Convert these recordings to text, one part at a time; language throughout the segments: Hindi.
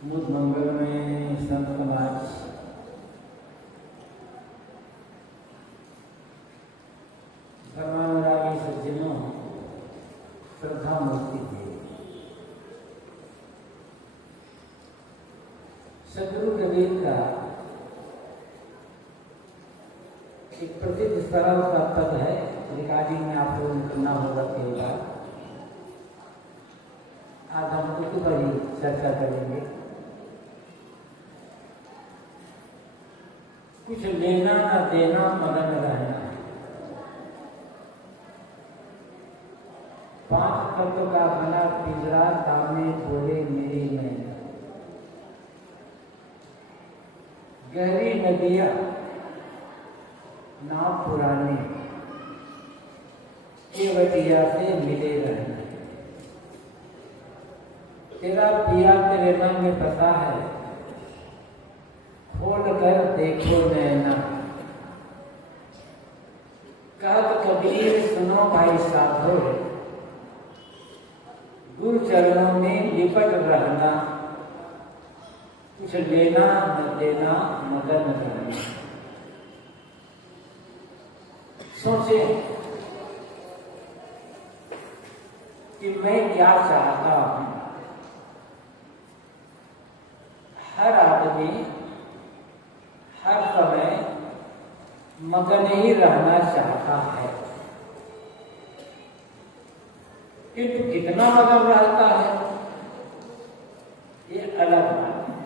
बुध मंगल में संत समाज धर्मानुरागी सज्जनों श्रद्धा मूर्ति थे। सदगुरु कबीर का एक प्रसिद्ध सरल सा पद है, रिकॉर्डिंग में आप लोगों ने सुना होगा कई बार। आज हम उसी पर ही चर्चा करेंगे। कुछ लेना न देना मगन रहना। 5 तत्व का बना पिंजरा सामने बोले मेरी नैना। गहरी नदियां नाव पुरानी केवटिया से मिले रहना। तेरा पिया तेरे मन में बसा है, खोल कर देखो नैना। कहत कबीर सुनो भाई साधो, गुरु चरणों में लिपट रहना। कुछ लेना न देना मगन रहना। सोचे कि मैं क्या चाहता हूं। हर आदमी हर समय मगन ही रहना चाहता है, किंतु कितना मगन रहता है ये अलग बात है।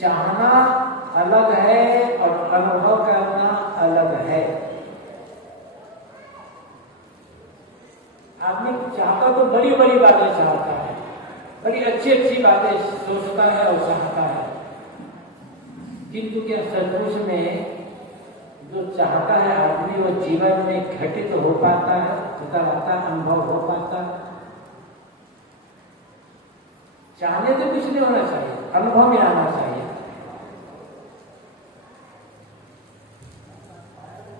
चाहना अलग है और अनुभव करना अलग है। आदमी चाहता तो बड़ी बड़ी बातें चाहता है, बड़ी अच्छी अच्छी बातें सोचता है और चाहता है, किंतु क्या सचमुच में जो चाहता है आदमी वो जीवन में घटित हो पाता है, होता अनुभव हो पाता है? चाहने से कुछ नहीं होना चाहिए, अनुभव में आना चाहिए।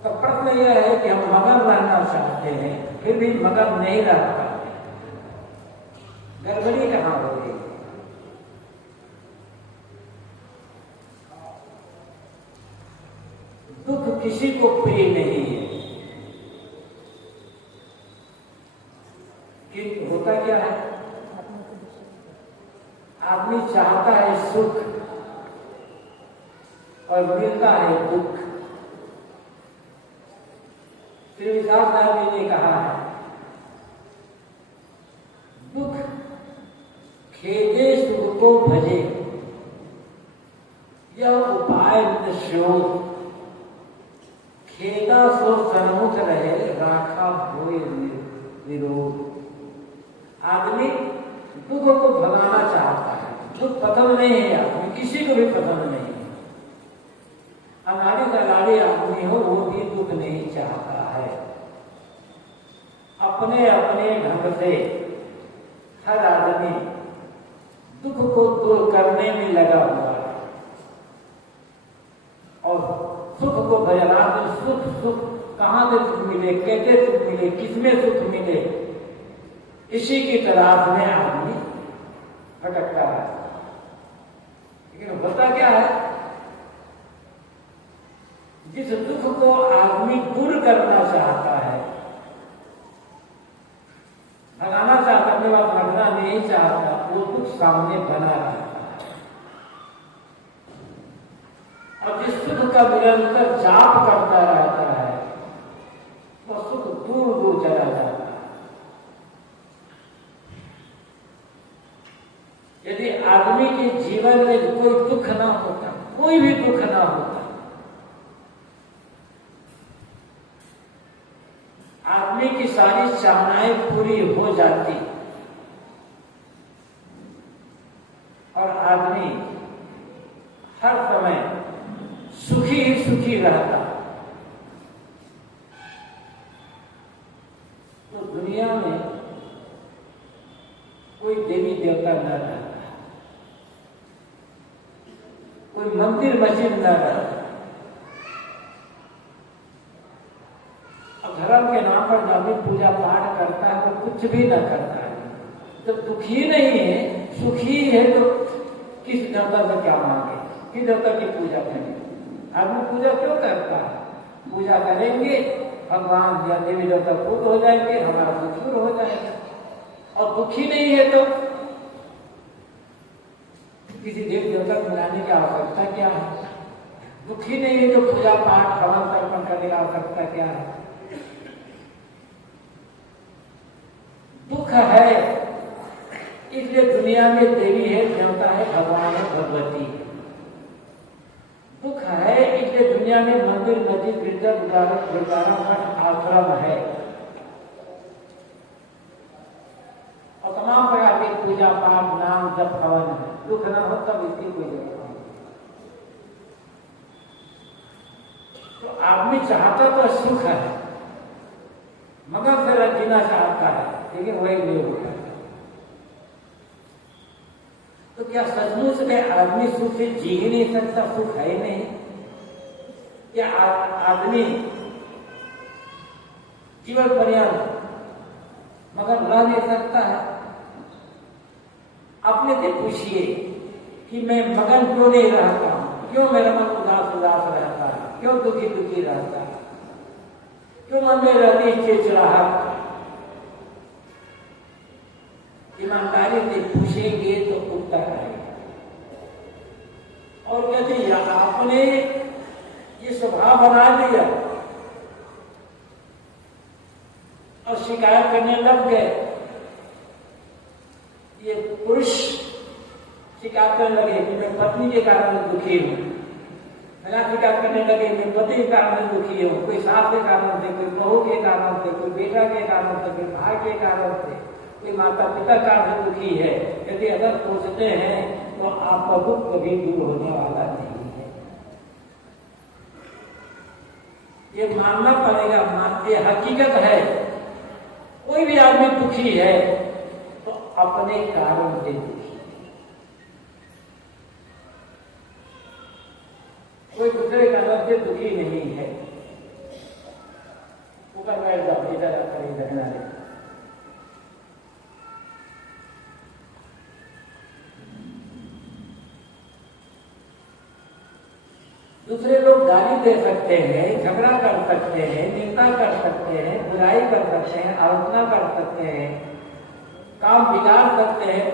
तो प्रश्न यह है कि हम मगन रहना चाहते हैं, फिर भी मगन नहीं रह पाते। गड़बड़ी कहाँ हो गई? दुख किसी को प्रिय नहीं है, कि होता क्या है, आदमी चाहता है सुख और मिलता है दुख। श्री विशाल साहब ने कहा है, दुख खेदे सुख को भजे, यह उपाय निश्रोध। खेदा सो सन्मुख रहे, राखा होए विरोध। आदमी दुख को भगाना चाहता है, दुख पसंद नहीं है आदमी, किसी को भी पसंद नहीं है। अनाड़ी दलाड़ी आदमी हो वो भी दुख नहीं चाहता है। अपने अपने ढंग से हर आदमी दुख को दूर करने में लगा हुआ है और सुख को भजना। तो सुख कहां से सुख मिले, कैसे सुख मिले, किसमें सुख मिले, इसी की तलाश में आदमी भटकता है। लेकिन होता क्या है, जिस दुख को आदमी दूर करना चाहता है, भगाना चाहता, अपने बात भगना नहीं चाहता, वो दुख सामने बना रहता है। और जिस सुख का निरंतर जाप करता रहता है, वो सुख दूर दूर चला जाता है। यदि आदमी के जीवन में कोई दुख ना होता, कोई भी दुख ना होता, आदमी की सारी चाहनाएं पूरी हो जाती और आदमी हर समय सुखी ही सुखी रहता, तो दुनिया में कोई देवी देवता न रहता, कोई मंदिर मस्जिद न रहता। धर्म के नाम पर आदमी पूजा पाठ करता है तो कुछ भी न करता है, तो दुखी नहीं है, सुखी है तो किस देवता से क्या मांगे, किस देवता की पूजा करें। आदमी पूजा क्यों करता है? पूजा करेंगे भगवान या देवी देवता खुद हो जाएंगे, हमारा दुख दूर हो जाएगा। और दुखी नहीं है तो किसी देवी देवता को बुलाने की आवश्यकता क्या है? दुखी नहीं है तो पूजा पाठ हवन तर्पण करने की आवश्यकता क्या है? दुख है इसलिए दुनिया में देवी है, देवता है, भगवान है, भगवती है। दुख है इसलिए दुनिया में मंदिर, मस्जिद, गिरजा, गुरुद्वारा, मठ, आश्रम है और तमाम प्रकार के पूजा पाठ, नाम जप, हवन है। दुख न हो तब इसकी कोई जरूरत नहीं। तो आदमी चाहता तो सुख है, मगर से जीना चाहता है, लेकिन वही नहीं होता। तो क्या सचमुच में आदमी सुख से जी ही नहीं सकता? सुख है ही नहीं। क्या आदमी जीवन पर्यंत मगर रह नहीं सकता है? अपने से पूछिए कि मैं मगन क्यों नहीं रहता हूं, क्यों मेरा मन उदास उदास रहता है, क्यों दुखी दुखी रहता है, क्यों मन में रहती चिड़चिड़ाहट? ईमानदारी से पूछेंगे तो उत्तर आएगा। और यदि आपने ये स्वभाव बना दिया और शिकायत करने लग गए, ये पुरुष शिकायत करने लगे कि मैं पत्नी के कारण दुखी हूं, महिला शिकायत करने लगे मैं पति के कारण दुखी हूं, कोई सास के कारण से, कोई बहू के कारण से, कोई बेटा के कारण से, कोई भाई के कारण से, कोई माता पिता का भी दुखी है। यदि अगर सोचते हैं तो आपका दुख कभी दूर होने वाला नहीं है। ये मानना पड़ेगा, ये हकीकत है। कोई भी आदमी दुखी है तो अपने कारण से दुखी है, कोई दूसरे कारण से दुखी नहीं है। ऊपर बैठ जाओ, इधर आकर इधर ना ले। दूसरे लोग गाली दे सकते हैं, झगड़ा कर सकते हैं, निंदा कर सकते हैं, बुराई कर सकते हैं, आलोचना कर सकते हैं, काम बिगाड़ सकते हैं,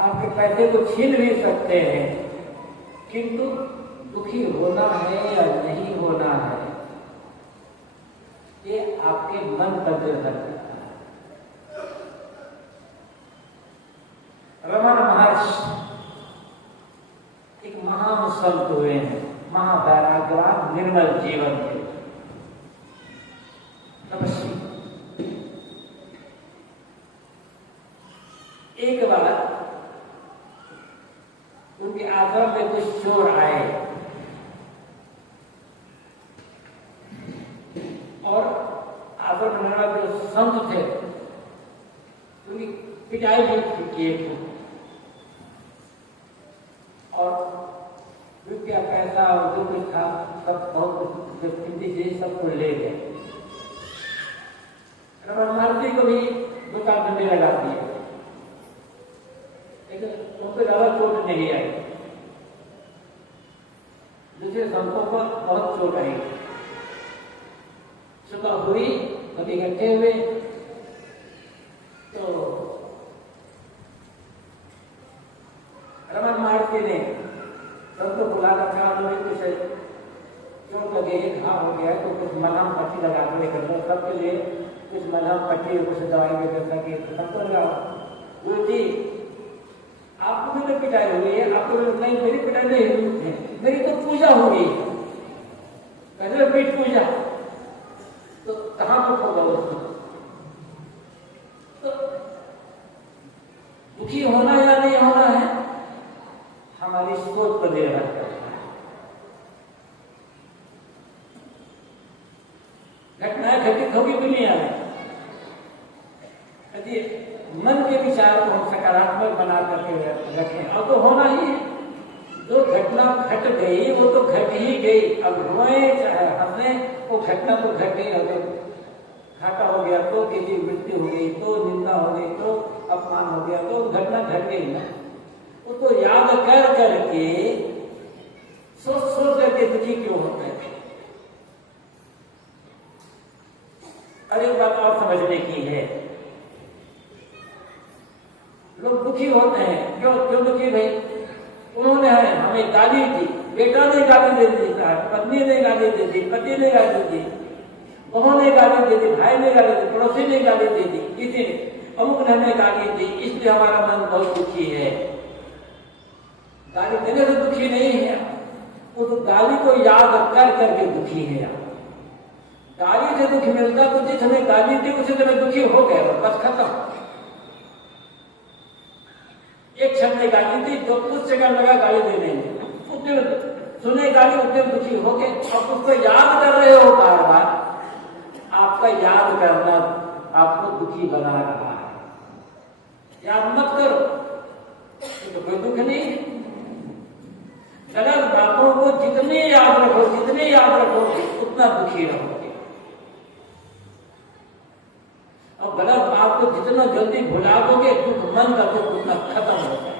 आपके पैसे को छीन भी सकते हैं, किंतु दुखी होना है या नहीं होना है ये आपके मन पर निर्भर करता है। रमन महर्षि एक महान संत हुए हैं, महावैराग्यवान, निर्मल जीवन के तपस्वी। एक बार उनके आश्रम में कुछ चोर आए और आश्रम में जो संत थे उनकी पिटाई भी किए थे और रुपया पैसा और जो कुछ था सब बहुत कीमती चीज सबको ले गए। रमन महर्षि को भी 2-4 घंटे लगा दिए, लेकिन उनको ज्यादा चोट नहीं आई। दूसरे संतों को बहुत चोट आई। सुबह हुई, सब इकट्ठे हुए तो रमन महर्षि ने सबको बुला रखा। उन्होंने कुछ चोट लगे, घाव हो गया तो कुछ मलहम पट्टी लगा कर सबके लिए कुछ मलहम पट्टी, कुछ दवाई व्यवस्था की सबको लगाओ। गुरु जी आपको भी तो पिटाई हो गई है? आपको नहीं, मेरी पिटाई नहीं है, मेरी तो पूजा हो गई है, पहले पेट पूजा। तो कहाँ पर होगा उसको? तो दुखी होना या नहीं होना है हमारी सोच पर निर्भर करता है। घटनाएं घटित होगी दुनिया में, यदि मन के विचार को हम सकारात्मक बना करके रखें, अब तो होना ही है। जो घटना घट गई वो तो घट ही गई। अब रोए चाहे हंसे, वो घटना तो घट गई। अब घाटा हो गया तो किसी मृत्यु हो गई, तो निंदा हो गई, तो अपमान हो गया, तो घटना घट गई ना। उसको याद कर करके सोच सोच करके दुखी क्यों होते हैं? अरे बात और समझने की है। लोग दुखी होते हैं, क्यों क्यों दुखी भाई? उन्होंने हमें गाली दी, बेटा ने गाली दे दी, पत्नी ने गाली दे दी, पति ने गाली दे दी, बहू ने गाली दे दी, भाई ने गाली दी, पड़ोसी ने गाली दे दी, किसी ने अमुक ने हमें गाली दी, इसलिए हमारा मन बहुत दुखी है। गाली देने से दुखी नहीं है, उस गाली को याद कर करके दुखी है। गाली से दुख मिलता तो जिसने गाली दी उसे तुम्हें दुखी हो गया, बस खत्म। एक क्षण में गाली दी तो कुछ सेकंड लगा गाली देने में, उतने सुने गाली उतने दुखी हो गए। अब उसको याद कर रहे हो बार बार, आपका याद करना आपको दुखी बना रहा है। याद मत करो तो कोई दुख नहीं है। गलत बातों को जितने याद रखोगे उतना दुखी रहोगे, और गलत बात को जितना जल्दी भुला दोगे दुख मन का दुख उतना खत्म हो जाएगा।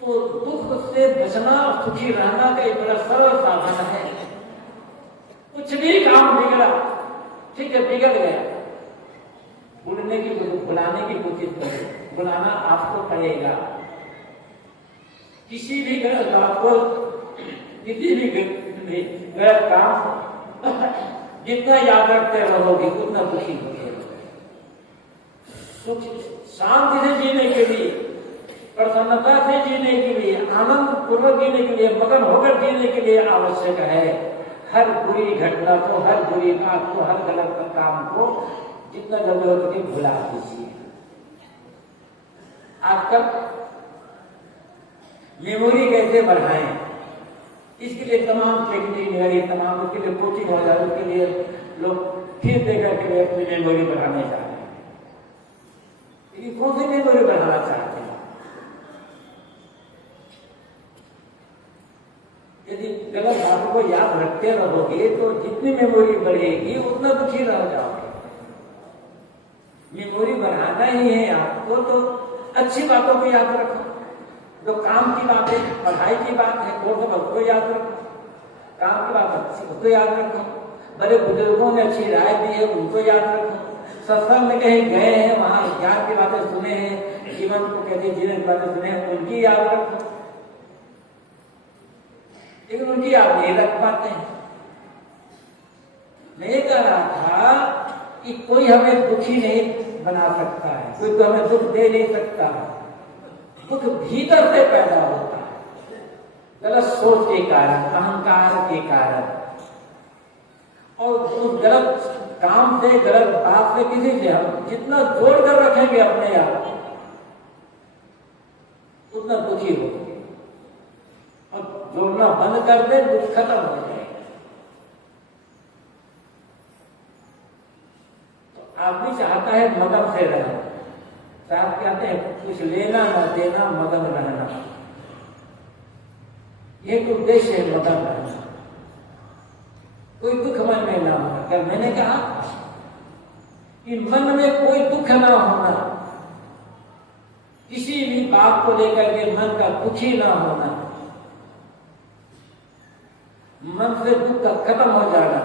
तो दुख से बचना और सुखी रहना का एक बड़ा सरल साधन है। कुछ भी काम बिगड़ा, ठीक है बिगड़ गया, भुलाने की कोशिश करो, भुलाना आपको पड़ेगा। किसी भी गलत बात को, किसी भी गलत काम जितना याद रखते रहोगे उतना दुखी होगे। सुख शांति से जीने के लिए, प्रसन्नता से जीने के लिए, आनंद पूर्वक जीने के लिए, मगन होकर जीने के लिए आवश्यक है हर बुरी घटना को, हर बुरी बात को, हर गलत काम को जितना जल्दी हो सके भुला दीजिए। आजकल मेमोरी कैसे बढ़ाएं, इसके लिए तमाम टेक्निक है, तमाम उसके लिए कोचिंग हो जाए, उसके लिए लोग फिर देकर के लिए अपनी मेमोरी बढ़ाने जा रहे हैं। लेकिन कौन सी मेमोरी बढ़ाना चाहते हैं? यदि गलत बातों को याद रखते रहोगे तो जितनी मेमोरी बढ़ेगी उतना दुखी रह जाओगे। मेमोरी बढ़ाना ही है आपको तो अच्छी बातों को याद रखो, जो काम की बात है, पढ़ाई की बात है, उसको याद रखो, काम की बात अच्छी उसको याद रखो, बड़े बुजुर्गों ने अच्छी राय दी है उनको याद रखो, सत्संग में कहीं गए हैं वहां ज्ञान की बातें सुने हैं, जीवन को कैसे जीने की बातें सुने हैं उनकी याद रखो। लेकिन उनकी याद नहीं रख पाते हैं। मैं ये कह रहा था कि कोई हमें दुखी नहीं बना सकता है, कोई तो हमें दुख दे नहीं सकता है। दुख भीतर से पैदा होता है, गलत सोच के कारण, अहंकार के कारण, और उस गलत काम से, गलत बात से, किसी से हम जितना जोड़ कर रखेंगे अपने आप उतना दुखी होंगे। और जोड़ना बंद कर दे दुख खत्म हो जाएगा। तो आदमी चाहता है मगन से रहना, साहब कहते हैं कुछ लेना न देना, मगन रहना, ये तो उद्देश्य है मगन रहना, कोई दुख मन में ना होना। कल मैंने कहा कि मन में कोई दुख ना होना, किसी भी बात को लेकर के मन का दुखी ना होना, मन से दुख का खत्म हो जाना,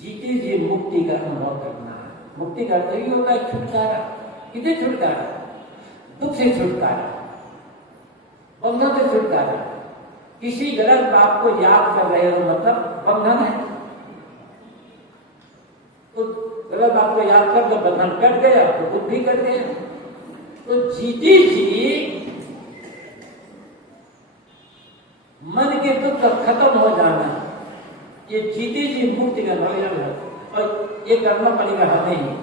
जीते जी मुक्ति का अनुभव करना है। मुक्ति का अर्थ ही होता है छुटकारा। किसे छुटकारा? दुख से छुटकारा, बंधन से छुटकारा। किसी गलत बात को याद कर रहे हो मतलब बंधन है, तो गलत बात को याद कर तो बंधन कट गया, तो दुख भी कट गया। तो जीते जी मन के दुख का खत्म हो जाना, ये जीते जी मुक्ति का भोजन है। और ये करना पड़ेगा हमें।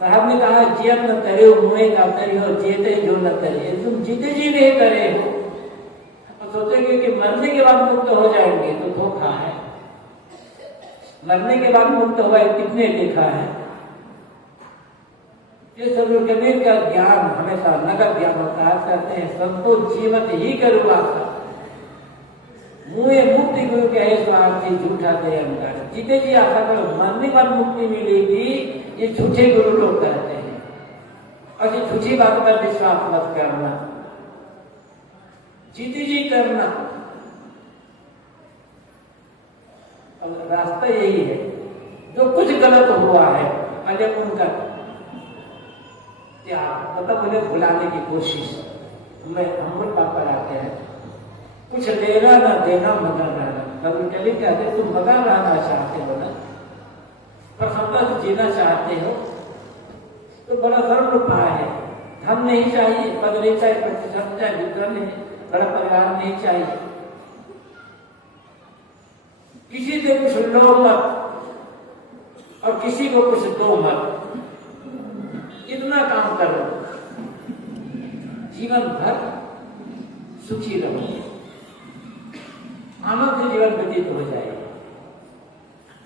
साहब ने कहा जियत न करे हो, मुँह का तरी हो, जीते जो न करे। तुम जीते जी नहीं करे हो और सोचेंगे कि मरने के बाद मुक्त हो जाएंगे, तो धोखा है। मरने के बाद मुक्त हुआ कितने देखा है। ये सब कबीर का ज्ञान हमेशा नगर ज्ञान होता है। कहते हैं संतो जीवत ही करो आशा, मुए मुक्ति गुरु कहे स्वार्थी, झूठा दे अहंकार। जीते जी आशा करो मरने के बाद मुक्ति मिलेगी, ये झूठे गुरु लोग कहते हैं। किसी बात पर विश्वास मत करना, जीती जी करना। अब रास्ता यही है, जो कुछ गलत हुआ है पहले उनका त्याग, मतलब उन्हें भुलाने की कोशिश। हम लोग पापा आते हैं, कुछ लेना ना देना मगन रहना। कभी कभी कहते तुम मगन रहना चाहते हो ना, प्रसन्नता से जीना चाहते हो, तो बड़ा सरल उपाय है। धन नहीं चाहिए, पद नहीं चाहिए, प्रतिष्ठा चाहिए, विद्या नहीं, बड़ा परिवार नहीं चाहिए, किसी से कुछ लो मत और किसी को कुछ दो मत, इतना काम करो, जीवन भर सुखी रहो, आनंद से जीवन व्यतीत हो जाएगा।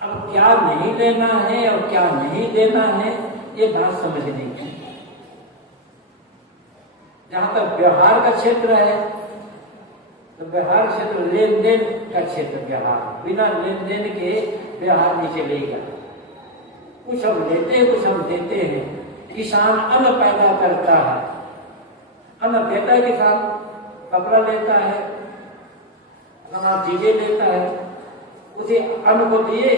अब क्या नहीं लेना है और क्या नहीं देना है, ये बात समझने की। जहां तक व्यवहार का क्षेत्र है, तो व्यवहार क्षेत्र लेन देन का क्षेत्र, व्यवहार बिना लेन देन के व्यवहार नहीं चलेगा। कुछ हम लेते हैं, कुछ हम देते हैं। किसान अन्न पैदा करता है, अन्न देता है, किसान कपड़ा लेता है, चीजें लेता है, उसे अन्न को दिए,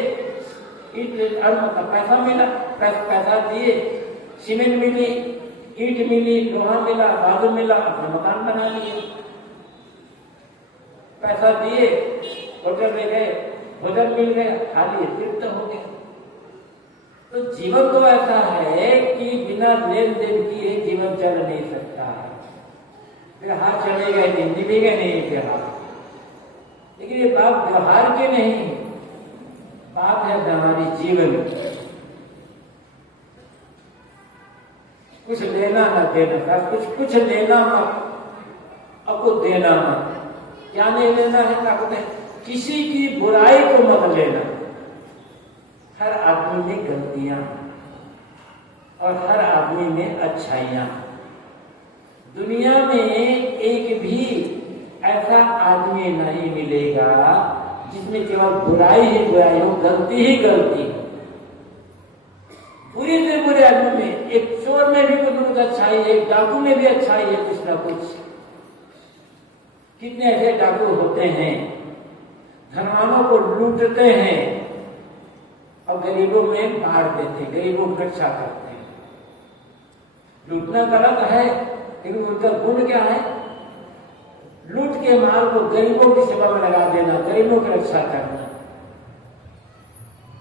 अन्न का पैसा मिला, पैसा दिए, सीमेंट मिली, ईट मिली, लोहा मिला, बालू मिला, अपना मकान बना लिए। पैसा दिए, होटल में गए, भोजन मिल गया, खा लिए, तृप्त हो गए। तो जीवन तो ऐसा है कि बिना लेन देन किए जीवन चल नहीं सकता है। व्यवहार चलेगा, निभेगा नहीं व्यवहार। लेकिन ये बात व्यवहार के नहीं, बात है हमारी जीवन की। कुछ लेना न देना, कुछ लेना मत और कुछ देना मत। क्या नहीं लेना है, क्या कहते हैं, किसी की बुराई को मत लेना। हर आदमी में गलतियां और हर आदमी में अच्छाइयां। दुनिया में एक भी ऐसा आदमी नहीं मिलेगा जिसमें केवल बुराई ही बुराई हो, गलती ही गलती हो। बुरे से बुरे आदमी में, एक चोर में भी कुछ अच्छाई है, एक डाकू में भी अच्छाई है, कुछ ना कुछ। कितने ऐसे डाकू होते हैं, धनवानों को लूटते हैं और गरीबों में बांट देते हैं, गरीबों की रक्षा करते हैं। लूटना गलत है, लेकिन उनका गुण क्या है? लूट के माल को गरीबों की सेवा में लगा देना, गरीबों की रक्षा करना।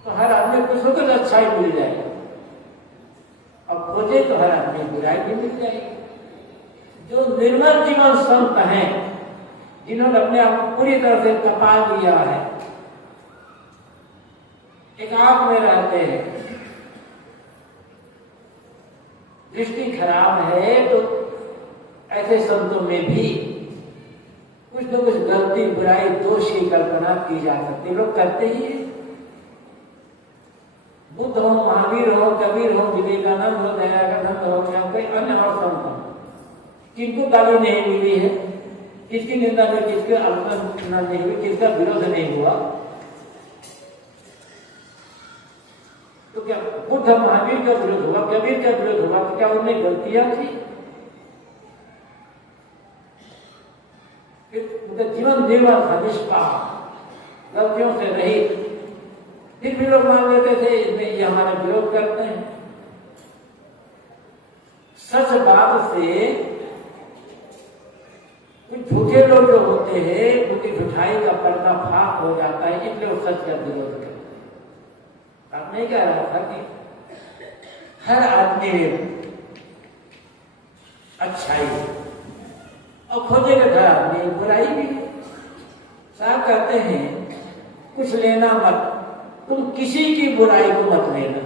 तो हर आदमी कुछ न कुछ अच्छाई मिल जाएगी, और खोजे तो हर आदमी बुराई भी मिल जाएगी। जो निर्मल जीवन संत हैं, जिन्होंने अपने आप को पूरी तरह से तपा लिया है, एकांत में रहते हैं, दृष्टि खराब है, तो ऐसे संतों में भी कुछ न कुछ गलती, बुराई, दोष की कल्पना की जा सकती। लोग करते ही है। बुद्ध हो, महावीर हो, कबीर हो, विवेकानंद हो, दयानंद हो, या कोई अन्य और संत हो, किनको गाली नहीं मिली है, किसकी निंदा नहीं, किसकी आलोचना नहीं हुई, किसका विरोध नहीं हुआ। तो क्या बुद्ध महावीर का विरोध हुआ, कबीर का विरोध हुआ, तो क्या उनमें गलतियां थी? उनका जीवन निर्मल था, निष्पाप, गलतियों से रहित। फिर भी लोग मान लेते थे इसमें ये हमारा विरोध करते हैं। सच बात से कुछ झूठे लोग जो होते हैं, उनकी झूठाई का पर्दाफाश हो जाता है, इसलिए वो सच का विरोध करते हैं। आप नहीं कह रहा था कि हर आदमी में अच्छाई और खोजेगा हर आदमी बुराई भी। साहब कहते हैं कुछ लेना मत, तुम किसी की बुराई को मत लेना,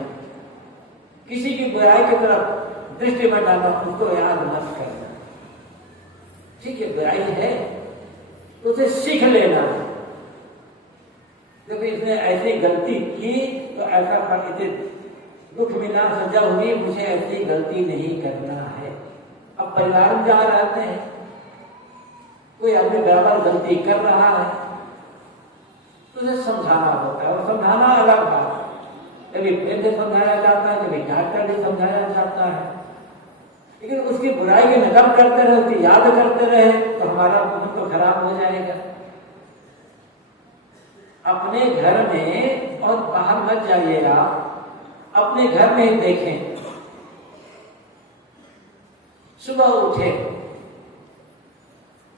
किसी की बुराई की तरफ दृष्टि मत डालना, उसको याद मत करना। ठीक है, बुराई है तो उसे सीख लेना। जब इसने ऐसी गलती की तो ऐसा कर, इसे दुख मिला, सजा हुई, मुझे ऐसी गलती नहीं करना है। अब परिवार में जहां रहते हैं, कोई आदमी बराबर गलती कर रहा है तो उसे समझाना होता है, और समझाना अलग बात है। कभी प्रेम से समझाया जाता है, कभी डांट कर भी समझाया जाता है, लेकिन उसकी बुराई की नकल करते रहे, उसकी याद करते रहे तो हमारा मन तो खराब हो जाएगा। अपने घर में और बाहर मत जाइएगा, अपने घर में ही देखें। सुबह उठे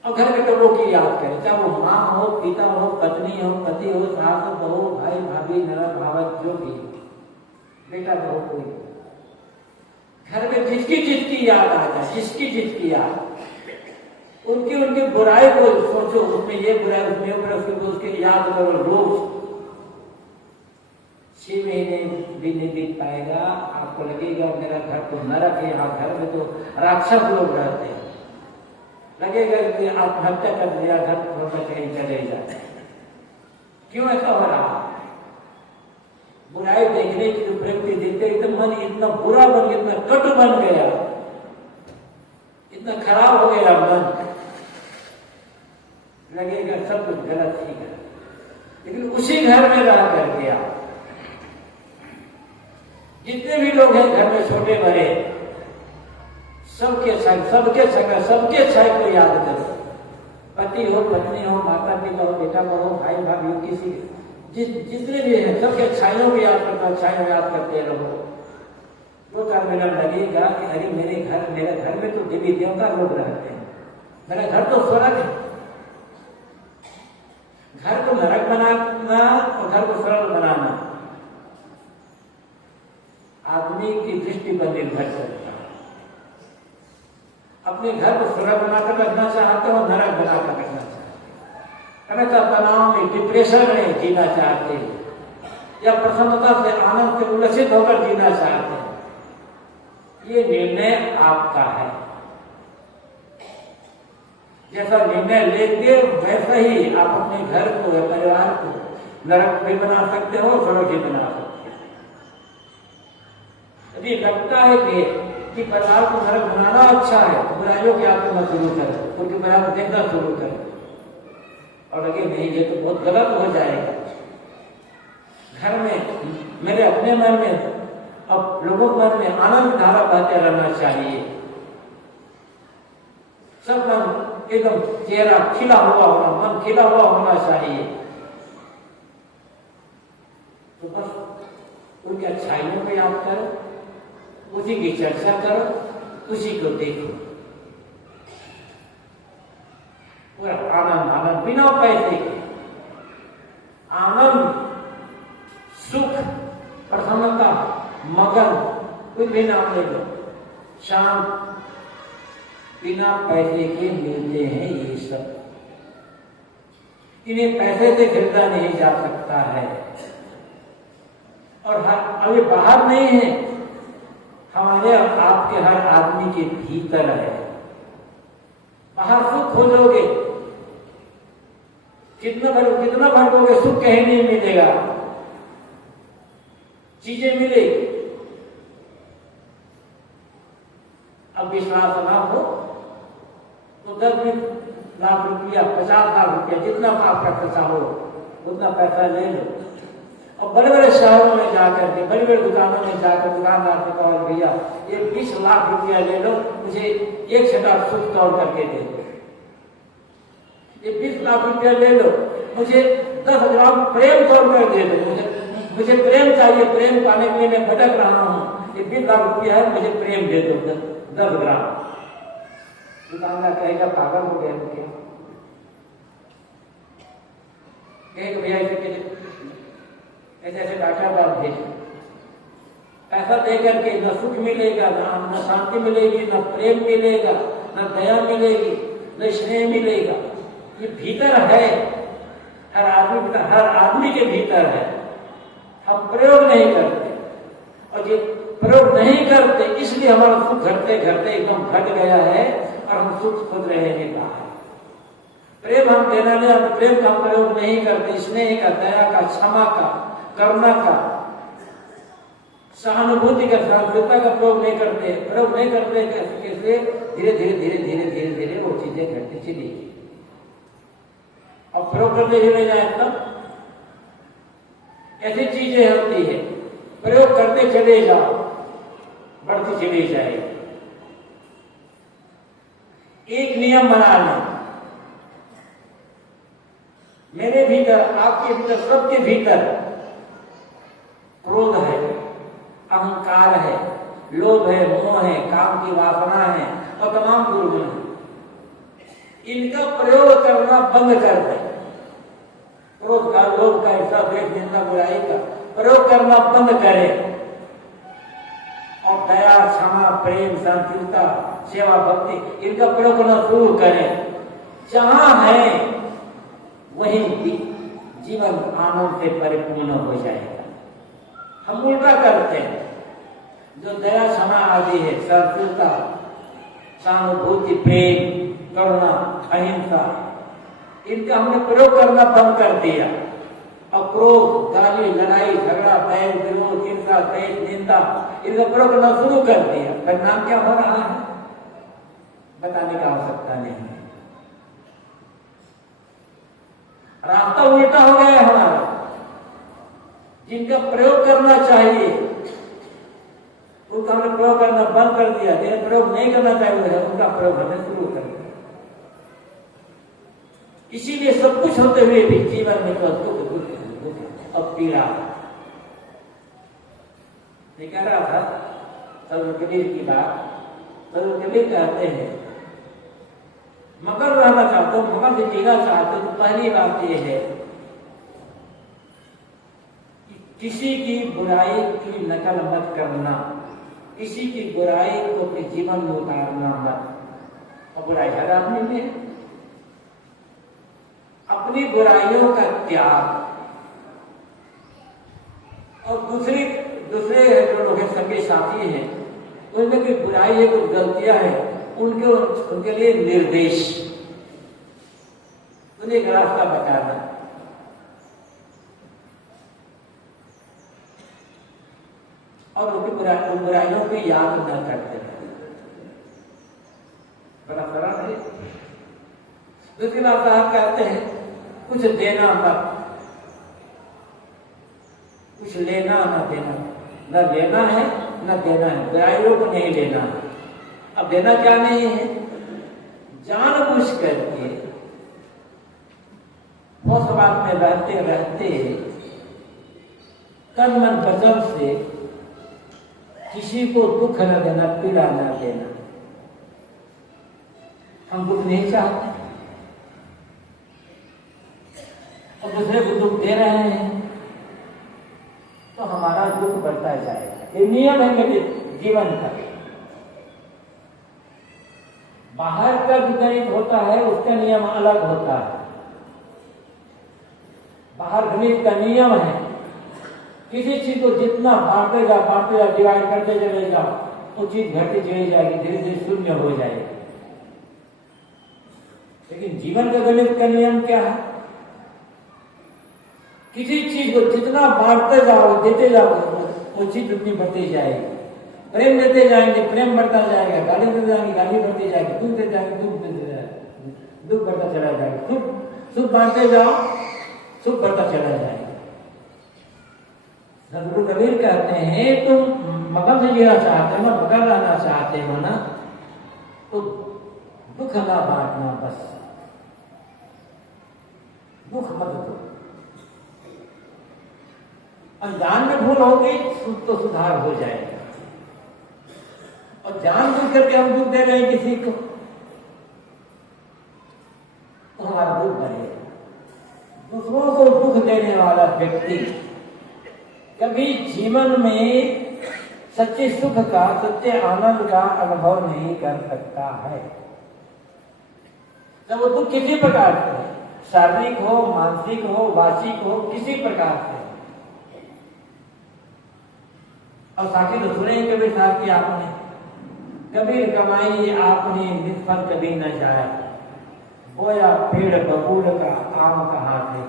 और घर के लोगों की याद करें, चाहे वो माँ हो, पिता हो, पत्नी हो, पति हो, सास, बहू, भाई, भाभी, ननद, भावक, जो भी बेटा बहू, कोई घर में जिसकी याद आ जाए, जिसकी याद, उनकी बुराई को सोचो, उसमें ये बुराई, उसमें ये बुराई, उसकी याद करो रोज। 6 महीने भी नहीं बीत पाएगा, आपको लगेगा मेरा घर तो नरक है, यहाँ घर में तो राक्षस लोग रहते हैं, लगेगा कि आत्महत्या कर लिया, घर छोड़कर कहीं चले जाते। क्यों ऐसा हो रहा? बुराई देखने की जो प्रवृत्ति देते, एकदम मन इतना बुरा बन गया, इतना कटु बन गया, इतना खराब हो गया मन, लगेगा सब कुछ गलत ही है। लेकिन उसी घर में रह करके आप जितने भी लोग हैं घर में, छोटे बड़े, सबके छाय को याद करो। पति हो, पत्नी हो, माता पिता हो, बेटा बहू, भाई भाभी हो, किसी जितने भी हैं सबके छायों को याद करता, छायों याद करते रहो। तो क्या मेरा लगेगा कि अरे मेरे घर में तो देवी देवता लोग रहते हैं, मेरा घर तो स्वर्ग है। घर को नरक बनाना और घर को स्वर्ग बनाना आदमी की दृष्टि पर निर्भर करता है। अपने घर को स्वर्ग बनाकर रखना चाहते हो, नरक बनाकर रखना चाहते हो, तनाव में, डिप्रेशन में जीना चाहते हो, या प्रसन्नता से, आनंद से उल्लसित होकर जीना चाहते हैं, ये निर्णय आपका है। जैसा निर्णय लेंगे वैसा ही आप अपने घर को या परिवार को नरक भी बना सकते हो, स्वर्ग भी बना सकते हो। यदि लगता है कि परिवार को नरक बनाना अच्छा है तो बुराइयों की याद करना शुरू करें, उनके परिवार को देखना शुरू करें, और लगे नहीं ये तो बहुत गलत हो जाएगा। घर में मेरे अपने मन में अब लोगों के मन में आनंद धारा बहते रहना चाहिए, सब मन एकदम चेहरा खिला हुआ होना, मन खिला हुआ होना चाहिए। तो बस उनकी अच्छाइयों को याद करो, उसी की चर्चा करो, उसी को देखो, पूरा आनंद बिना पैसे के आनंद, सुख, प्रसन्नता, मगन, कुछ भी नाम ले लो, शांत, बिना पैसे के मिलते हैं ये सब। इन्हें पैसे से खरीदा नहीं जा सकता है, और अभी बाहर नहीं है, हमारे और आपके हर आदमी के भीतर है। बाहर सुख खोजोगे, कितना भटकोगे, सुख कहीं नहीं मिलेगा। चीजें मिलेगी, अब विश्वास ना हो तो 10 लाख रुपया, 50 लाख रुपया, जितना आपका पैसा हो उतना पैसा ले लो, और बड़े बड़े शहरों में जाकर के, बड़ी बड़ी दुकानों में जाकर दुकानदार से कहो भैया ये 20 लाख रुपया ले लो, मुझे एक छटा सुख तौड़ करके दे दो। ये 20 लाख रुपया ले लो, मुझे 10 ग्राम प्रेम तौड़ कर दे दो, मुझे प्रेम चाहिए, प्रेम पाने के लिए मैं भटक रहा हूँ, ये 20 लाख रुपया है, मुझे प्रेम दे दो 10 ग्राम। दुकानदार कहेगा पागल हो गया क्या? कहेगा भैया ऐसे डाटा बात भेज, पैसा दे करके न सुख मिलेगा, न शांति मिलेगी, न प्रेम मिलेगा, न दया मिलेगी, न स्नेह मिलेगा। ये भीतर है, हर आदमी के भीतर है, हम प्रयोग नहीं करते, और ये प्रयोग नहीं करते इसलिए हमारा सुख घटते घटते एकदम घट गया है, और हम सुख खोज रहे हैं बाहर। प्रेम हम देना नहीं, हम प्रेम का प्रयोग नहीं करते, स्नेह का, दया का, क्षमा का, करुणा का, सहानुभूति का, सहानुभूति का प्रयोग नहीं करते। प्रयोग नहीं करते कैसे? धीरे धीरे वो चीजें घटती चली, और प्रयोग करते चले जाए तब ऐसी चीजें होती है, प्रयोग करते चले जाओ, बढ़ती चली जाएगी। एक नियम बना लें, मेरे भीतर, आपके भीतर, सबके भीतर क्रोध है, अहंकार है, लोभ है, मोह है, काम की वासना है और तमाम दुर्गुण है। इनका प्रयोग करना बंद कर दें। क्रोध का, लोभ का, ऐसा द्वेष, निंदा, बुराई का प्रयोग करना बंद करें और दया, क्षमा, प्रेम, सहनशीलता, सेवा, भक्ति इनका प्रयोग करना शुरू करें। जहां है वही जीवन आनंद से परिपूर्ण हो जाएगा। हम उल्टा करते हैं, जो दया, क्षमा आदि है, सहनशीलता, सहानुभूति, प्रेम, करुणा, अहिंसा, इनका हमने प्रयोग करना बंद कर दिया। और क्रोध, गाली, लड़ाई, झगड़ा, बैर, विरोध, ईर्ष्या, द्वेष, निंदा इनका प्रयोग करना शुरू कर दिया। परिणाम क्या हो रहा है बताने की आवश्यकता नहीं है। रास्ता उल्टा हो गया है हमारा। जिनका प्रयोग करना चाहिए उनका हमने प्रयोग करना बंद कर दिया, जिन्हें प्रयोग नहीं करना चाहिए उनका प्रयोग हमने शुरू कर दिया। इसीलिए सब कुछ होते हुए भी जीवन में तो दुख और पीड़ा। मैं कह रहा था सर्व कबीर की बात। सर्व कबीर कहते हैं मगर रहना चाहते हो, मगर से जीना चाहते हो तो पहली बात यह है कि किसी की बुराई की नकल मत करना, किसी की बुराई को अपने जीवन में उतारना मत। और बुराई हर आदमी में है। अपनी बुराइयों का त्याग और दूसरे जो लोग सगे साथी हैं उनमें कोई बुराई है, कुछ गलतियां हैं, उनके लिए निर्देश, उन्हें एक रास्ता बताना। और उनकी बुराइयों को याद न करते बड़ा सरल है। दूसरी बात आप कहते हैं कुछ देना मत, कुछ लेना न देना, न लेना है न देना है, बुराइयों को नहीं लेना है। अब देना क्या नहीं है, जानबूझ करके बात में रहते रहते तन मन वचन से किसी को दुख न देना, पीड़ा न देना। हम दुख नहीं चाहते और दूसरे को दुख दे रहे हैं तो हमारा दुख बढ़ता जाएगा। ये नियम है मेरे जीवन का। बाहर का जो गणित होता है उसका नियम अलग होता है। बाहर गणित का नियम है किसी चीज को जितना बांटते जाओ, डिवाइड करते चले जाओ, वो चीज घटती चली जाएगी, धीरे धीरे शून्य हो जाएगी। लेकिन जीवन का गणित का नियम क्या है, किसी चीज को जितना बांटते जाओ, देते जाओ, वो चीज उतनी बढ़ती जाएगी। प्रेम देते जाएंगे, प्रेम बढ़ता जाएगा, गाली देते जाएंगे, गाली बढ़ती जाएगी, दुख देते जाएंगे, दुख देते जाएंगे, दुख बढ़ता चला जाएगा। सुख बांटते जाओ, सुख बढ़ता चला जाएगा। सदगुरु कबीर कहते हैं तुम मगन से जीना चाहते हो ना, मगन रहना चाहते हो ना, तो दुख ना बांटना, बस दुख मत दो। अनजान में भूल होगी तो सुधार हो जाएगा। और जानबूझ करके हम दुख दे रहे हैं किसी को तो हमारा दुख बढ़ेगा। दूसरों को दुख देने वाला व्यक्ति कभी जीवन में सच्चे सुख का, सच्चे आनंद का अनुभव नहीं कर सकता है। जब वो दुख किसी प्रकार से, शारीरिक हो, मानसिक हो, वाचिक हो, किसी प्रकार से। और साथी तो सुने कभी साथ की आपने, कबीर कमाई आपने निष्फल कभी न जाए, बोया पेड़ बबूल का आम कहाँ से।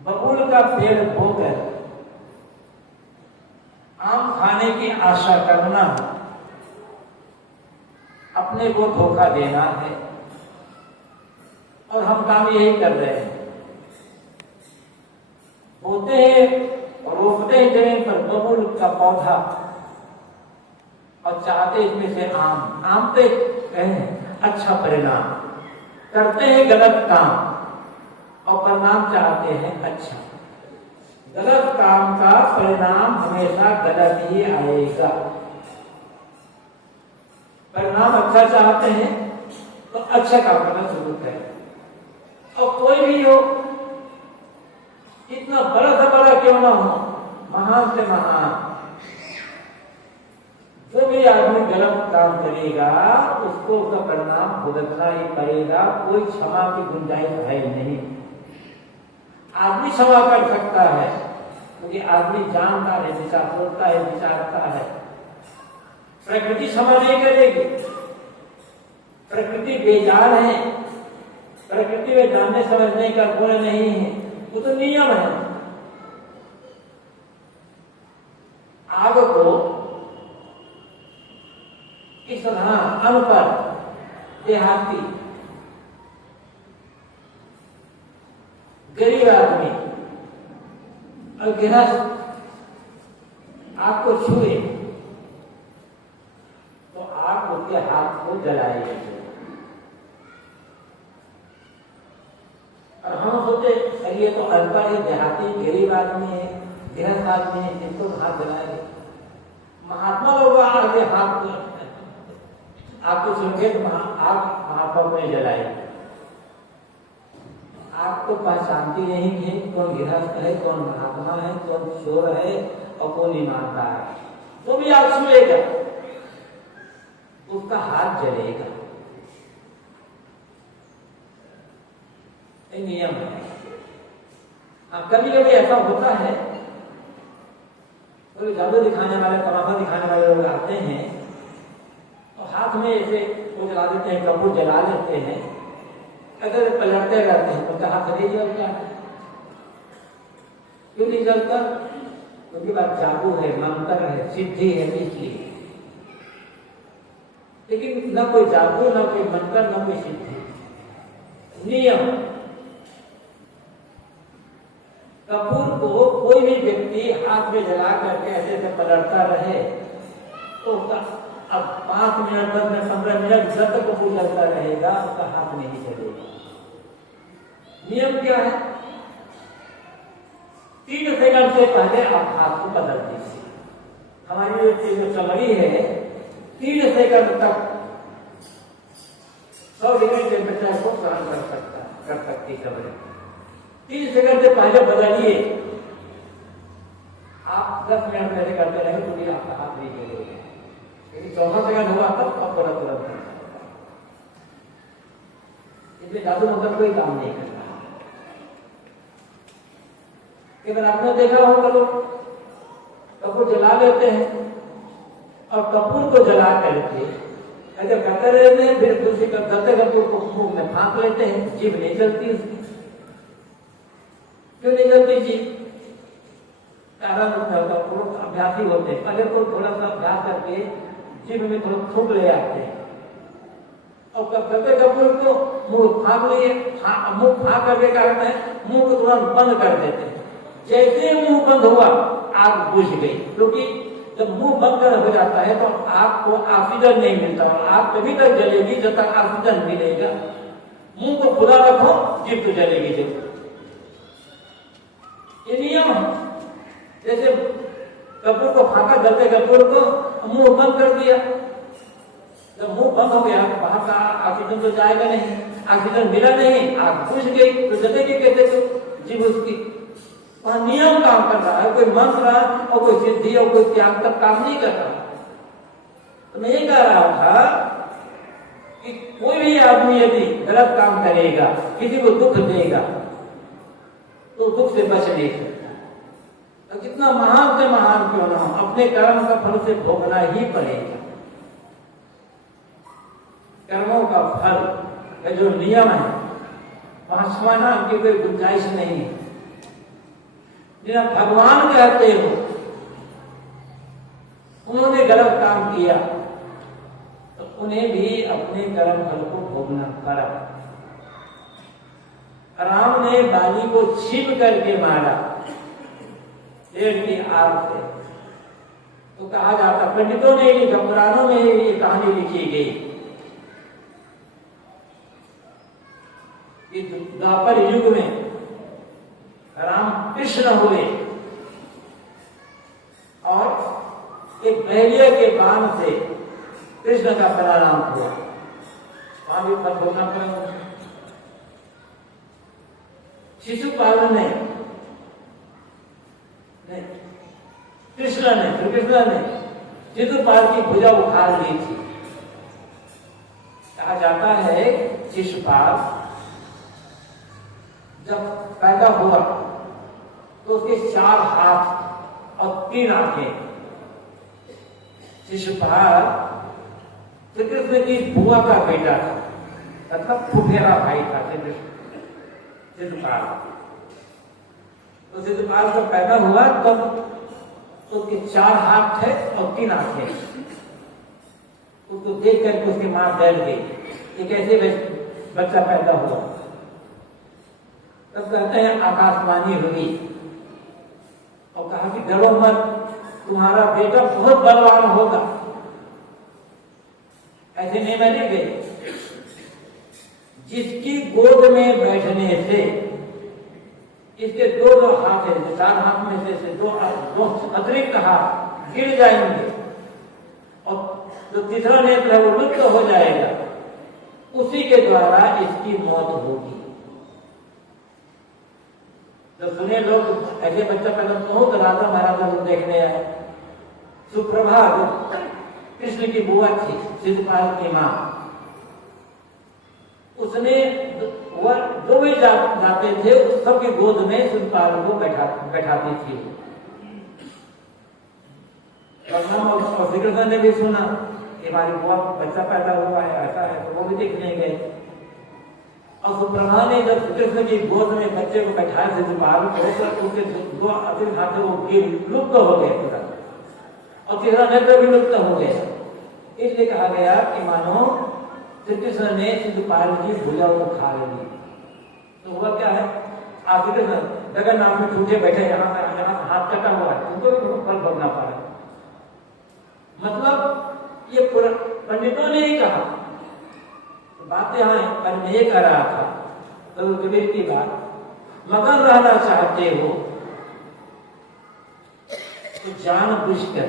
बबूल का पेड़ बोकर आम खाने की आशा करना अपने को धोखा देना है। और हम काम यही कर रहे हैं, बोते हैं, रोपते हैं जमीन पर बबूल का पौधा और चाहते इसमें से आम। आम तो अच्छा परिणाम, करते हैं गलत काम और परिणाम चाहते हैं अच्छा। गलत काम का परिणाम हमेशा गलत ही आएगा। परिणाम अच्छा चाहते हैं तो अच्छा काम करना शुरू करें। और कोई भी हो, इतना बड़ा से बड़ा क्यों ना हो, महान से महान, जो भी आदमी गलत काम करेगा उसको उसका परिणाम भुगतना ही पड़ेगा। कोई क्षमा की गुंजाइश है नहीं। आदमी क्षमा कर सकता है क्योंकि आदमी जानता है, विचार सोचता है, विचारता है। प्रकृति क्षमा नहीं करेगी। प्रकृति बेजान है, प्रकृति में जानने समझने का गुण नहीं है, वो तो नियम है। आग को इस तरह अनपढ़ देहाती गरीब आदमी और गृहस्थ आपको छुए तो आप उसके हाथ को जलाएंगे। और हम सोचे ये तो अनपढ़ है, देहाती गरीब आदमी है, गृहस्थ आदमी है, इनको हाथ जलाएंगे। महात्मा लोग आगे हाथ आपको सुनके तो आप महात्मा में जलाए। आपको पहचानती नहीं कि कौन गृहस्थ है, कौन महात्मा है, कौन चोर है और कौन ईमानदार है। तो भी आप सुनेगा, उसका हाथ जलेगा। ये नियम है। कभी कभी ऐसा होता है, कोई जादू दिखाने वाले, तमाशा दिखाने वाले लोग आते हैं तो हाथ में ऐसे वो जला देते हैं, कपूर जला लेते हैं, अगर पलटते रहते हैं तो हाथ नहीं जलता। क्यों नहीं जलता? क्योंकि बात जादू है, मंत्र है, सिद्धि है, इसलिए। लेकिन न कोई जादू, न कोई मंत्र, न कोई सिद्धि, नियम। कपूर को कोई भी व्यक्ति हाथ में जला करके ऐसे ऐसे पलटता रहे तो अब 5 मिनट, 10 मिनट, 15 मिनट जब तक कपूर जलता रहेगा उसका हाथ नहीं चलेगा। नियम क्या है? 3 सेकंड से पहले आप हाथ को बदल दीजिए। हमारी जो चमड़ी है 3 सेकंड तक 100 डिग्री टेम्परेचर को सहन कर सकती चमड़ी। 3 सेकंड से पहले बदलिए। आप 10 मिनट पहले करते रहे तो भी आपका हाथ नहीं चलेगा। लेकिन 14 सेकंड हुआ तब आप तुरंत इसलिए जादू मंत्र कोई काम नहीं करता। अगर आपने देखा होगा लोग कपूर जला लेते हैं और कपूर को जला करके अगर करते रहते हैं, फिर दूसरी करते कपूर को मुंह में फांक लेते हैं, जीभ नहीं चलती उसकी। क्यों नहीं चलती जीभ? कारण अभ्यासी होते हैं। पहले तो थोड़ा सा अभ्यास करके जीभ में थोड़ा थूक ले आते हैं और करते कपूर को मुंह फांक लिए, मुंह फांक करके कारण है मुंह को तुरंत बंद कर देते हैं। जैसे मुंह बंद हुआ आग बुझ गई, क्योंकि जब मुंह बंद कर हो जाता है तो आपको ऑक्सीजन नहीं मिलता और आग तभी तक जलेगी जब तक ऑक्सीजन मिलेगा। मुंह को खुला रखो, जीभ तो जलेगी जरूर। ये नियम है। जैसे कपूर को फांका, जलते कपूर को मुंह बंद कर दिया, जब मुंह बंद हो गया बाहर का ऑक्सीजन तो जाएगा नहीं, ऑक्सीजन मिला नहीं, आग बुझ गई तो जलेगी कैसे? तो जीभ उसकी वहां नियम काम कर रहा है, कोई मंत्र और कोई सिद्धि और कोई त्याग तक काम नहीं कर रहा। तो मैं ये कह रहा था कि कोई भी आदमी यदि गलत काम करेगा, किसी को दुख देगा तो दुख से बच नहीं सकता। तो कितना महान से महान क्यों ना हो, अपने कर्म का फल से भोगना ही पड़ेगा। कर्मों का फल का जो नियम है वहां छुआना की कोई गुंजाइश नहीं है। जिन्हें भगवान कहते हो उन्होंने गलत काम किया तो उन्हें भी अपने कर्म फल को भोगना पड़ा। राम ने बाली को छीप करके मारा पेड़ की आग से, तो कहा जाता, पंडितों ने लिखा, पुराणों में ये कहानी लिखी गई कि द्वापर युग में राम कृष्ण हुए और एक बहेलिया के बाण से कृष्ण का पराराम हुआ। वहां भी पद होना पड़ा। शिशुपाल ने कृष्ण ने श्री कृष्ण ने शिशुपाल की भुजा उखाड़ ली थी। कहा जाता है शिशुपाल जब पैदा हुआ तो उसके 4 हाथ और 3 आंखें। शिशुपाल श्री कृष्ण की बुआ का बेटा था, मतलब फुफेरा भाई था शिशुपाल। तो शिशुपाल जब पैदा हुआ तब उसके 4 हाथ थे और 3 आंखें। उसको देख करके उसकी मां डर गई, ये कैसे बच्चा पैदा हुआ। तब कहते हैं आकाशवाणी हुई और कहा कि डरो मत, तुम्हारा बेटा बहुत बलवान होगा, ऐसे नहीं मरेंगे। जिसकी गोद में बैठने से इसके 2 हाथ है, 4 हाथ में से 2 अतिरिक्त हाथ गिर जाएंगे और जो तीसरा नेत्र है वो लुप्त हो जाएगा, उसी के द्वारा इसकी मौत होगी। तो सुने लोग ऐसे बच्चा पैदा बहुत राजा महाराजा लोग देखने आए। सुप्रभा जो कृष्ण की बुआ थी, शिशुपाल की मां, उसने वह जो भी जाते थे उस सबकी गोद में शिशुपाल को बैठाती थी। और श्री कृष्ण ने भी सुना कि हमारी बुआ बच्चा पैदा हुआ है, ऐसा है, तो वो भी देखने गए। और सुप्रभा ने जब कृष्ण की गोद में बच्चे को बैठाया शिशुपाल को, उसके 2 अतिरिक्त हाथ वो लुप्त हो गए पूरा, और तीसरा नेत्र भी लुप्त हो गया। इसलिए कहा गया कि मानो श्री कृष्ण ने शिशुपाल की भुजा को खा ली। तो हुआ क्या है, आप श्री कृष्ण जगन्नाथ में छूटे बैठे, यहाँ से हाथ कटा हुआ है, उनको भी फल भोगना पड़ा। मतलब ये पंडितों ने ही कहा, बात यहाँ पर मैं ये कर रहा था तो कबीर की बात, मगन रहना चाहते हो तो जानबूझकर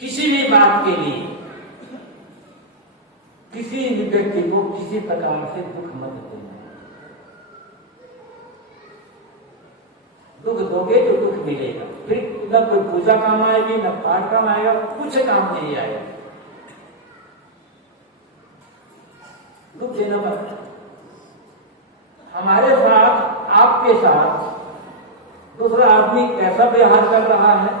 किसी भी बात के लिए किसी भी व्यक्ति को किसी प्रकार से दुख मत देना। दुख दोगे तो दुख मिलेगा, फिर न कोई पूजा काम आएगी, न पाठ काम आएगा, कुछ काम नहीं आएगा। दुख देना मत। हमारे साथ, आपके साथ दूसरा आदमी कैसा व्यवहार कर रहा है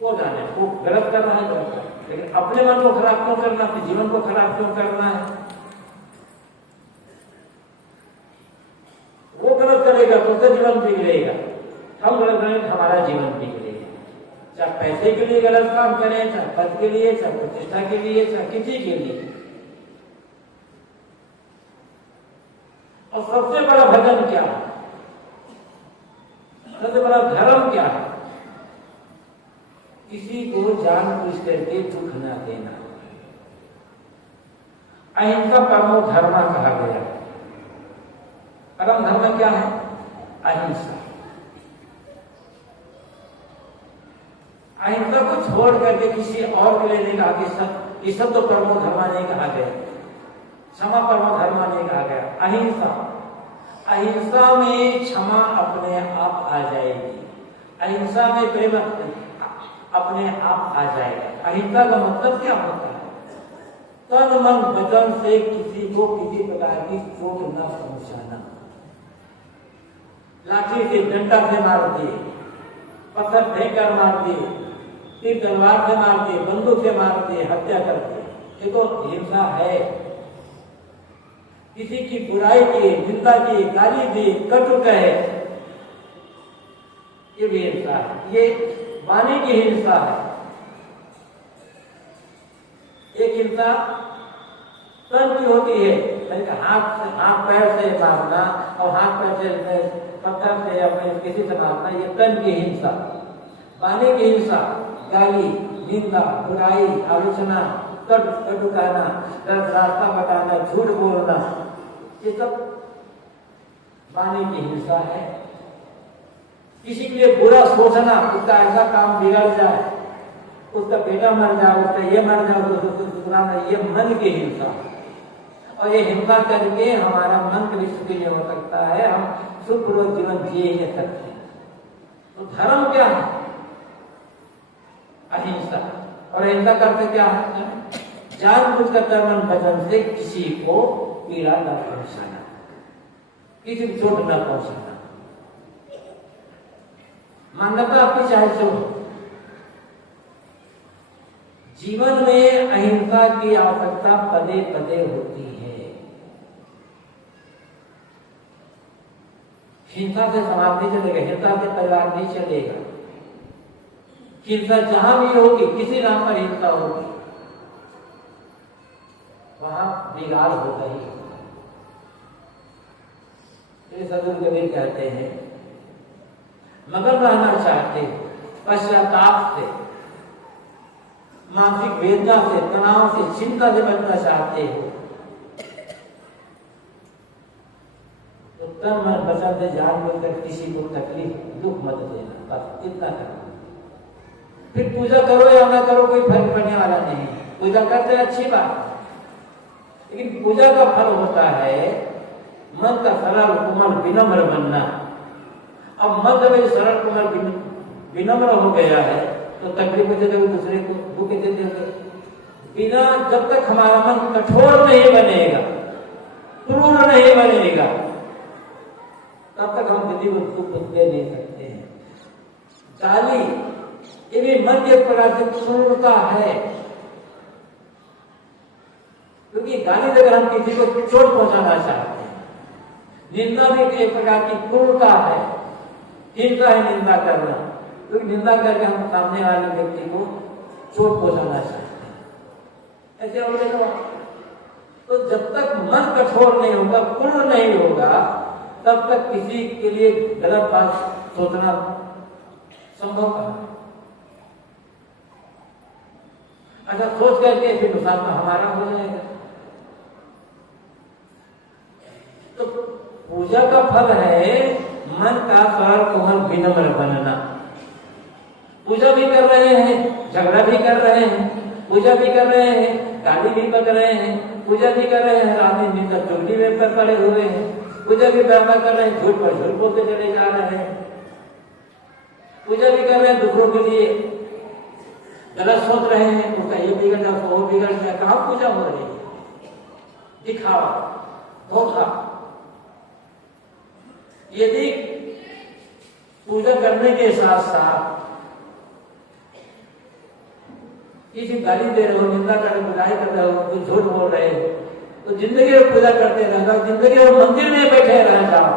वो जाने, वो गलत कर रहा है, गलत है, लेकिन अपने मन को खराब क्यों करना, अपने जीवन को खराब क्यों करना है। वो गलत करेगा तो उसका जीवन बिगड़ेगा, हम गलत करेंगे हमारा जीवन बिगड़ेगा। चाहे पैसे के लिए गलत काम करें, चाहे पद के लिए, चाहे प्रतिष्ठा के लिए, चाहे किसी के लिए। और सबसे बड़ा भजन क्या है, सबसे बड़ा धर्म क्या है, किसी को जानबूझ करके दुख न देना। अहिंसा परमो धर्म कहा गया है। परम धर्म क्या है, अहिंसा। अहिंसा को छोड़ करके किसी और के लिए नहीं कहा कि सब तो परमो धर्म नहीं कहा गया, क्षमा परमो धर्म नहीं कहा गया। अहिंसा, अहिंसा में क्षमा अपने आप आ जाएगी, अहिंसा में प्रेम अपने आप आ जाएगा। अहिंसा का मतलब क्या होता है, तन मन वचन से किसी को किसी प्रकार की चोट न पहुंचाना। लाठी से, डंडा से मार दिए, पत्थर फेंक कर मार दिए, तीर तलवार से मार दिए, बंदूक से मार दिए, हत्या कर दिए, ये तो हिंसा है। किसी की बुराई की, निंदा की, गाली दी, कटु कहे, ये भी हिंसा है, ये वाणी की हिंसा है। एक हिंसा तन की होती है, हाथ पैर से मारना और हाथ पैर से पत्थर से या किसी से मारना, ये तन की हिंसा। वाणी की हिंसा, गाली, निंदा, बुराई, आलोचना, कटु कहना, गलत रास्ता बताना, झूठ बोलना, ये सब वाणी की हिंसा है। किसी के लिए बुरा सोचना, उसका ऐसा काम बिगड़ जाए, उसका बेटा मर जाए, उसका ये मर जाए, उसको सुनाना, ये मन की हिंसा है। और ये हिंसा करके हमारा मन कलुषित नहीं हो सकता है, हम सुखपूर्वक जीवन जिए नहीं सकते। तो धर्म क्या है? अहिंसा। और अहिंसा करते क्या है? जानबूझकर कर्म वचन से किसी को पीड़ा न पहुंचाना, किसी को चोट न पहुंचाना। मान्यता आपकी चाहे सो, जीवन में अहिंसा की आवश्यकता पदे पदे होती है। हिंसा से समाज नहीं चलेगा, हिंसा से परिवार नहीं चलेगा। हिंसा जहां भी होगी, किसी नाम पर हिंसा होगी, वहां बिगाड़ होगा ही। सदगुरु कबीर कहते हैं, मगन रहना चाहते हो पश्चाताप से, मानसिक वेदना से, तनाव से, चिंता से बचना चाहते हो, तो तन मन वचन से जानबूझकर किसी को तकलीफ दुख मत देना, बस इतना करना। फिर पूजा करो या ना करो, कोई फर्क पड़ने वाला नहीं। पूजा करते अच्छी बात, लेकिन पूजा का फल होता है मन का सरल कोमल विनम्र बनना। अब मन में सरल कोमल विनम्र हो गया है तो तकलीफ देते हुए दूसरे को दुख देते हुए बिना, जब तक हमारा मन कठोर नहीं बनेगा, क्रूर नहीं बनेगा, तब तक हम किसी को दुख दे नहीं सकते हैं। गाली ये भी मन के प्रकार से क्रूरता है, क्योंकि गाली देकर हम किसी को चोट पहुंचाना चाहते हैं। निंदा भी एक प्रकार की क्रूरता है, हिंसा है निंदा करना, क्योंकि निंदा करके हम सामने वाले व्यक्ति को चोट पहुंचाना चाहते हैं। ऐसे हो गए तो जब तक मन कठोर नहीं होगा, क्रूर नहीं होगा, तब तक किसी के लिए गलत बात सोचना संभव है। अच्छा, सोच करके फिर नुकसान तो हमारा हो जाएगा। तो पूजा का फल है मन का सरल कोमल विनम्र बनना। पूजा भी कर रहे हैं, झगड़ा भी कर रहे हैं, पूजा भी कर रहे हैं, गाली भी बक रहे हैं, पूजा भी कर रहे हैं, रात दिन तक चुगली में पर पड़े हुए हैं, पूजा भी बराबर कर रहे हैं, झूठ पर झूठ बोलते चले जा रहे हैं, पूजा भी कर रहे हैं, दूसरों के लिए गलत सोच रहे हैं, उसका ये बिगड़ गया, उसका वो बिगड़ गया। कहाँ पूजा हो रही है? दिखावा, धोखा। यदि पूजा करने के साथ साथ किसी गाली दे रहे हो, निंदा कर रहे हो, बुराई कर रहे हो, कुछ झूठ बोल रहे हो, तो जिंदगी में पूजा करते रहना, जिंदगी में मंदिर में बैठे रह जाओ,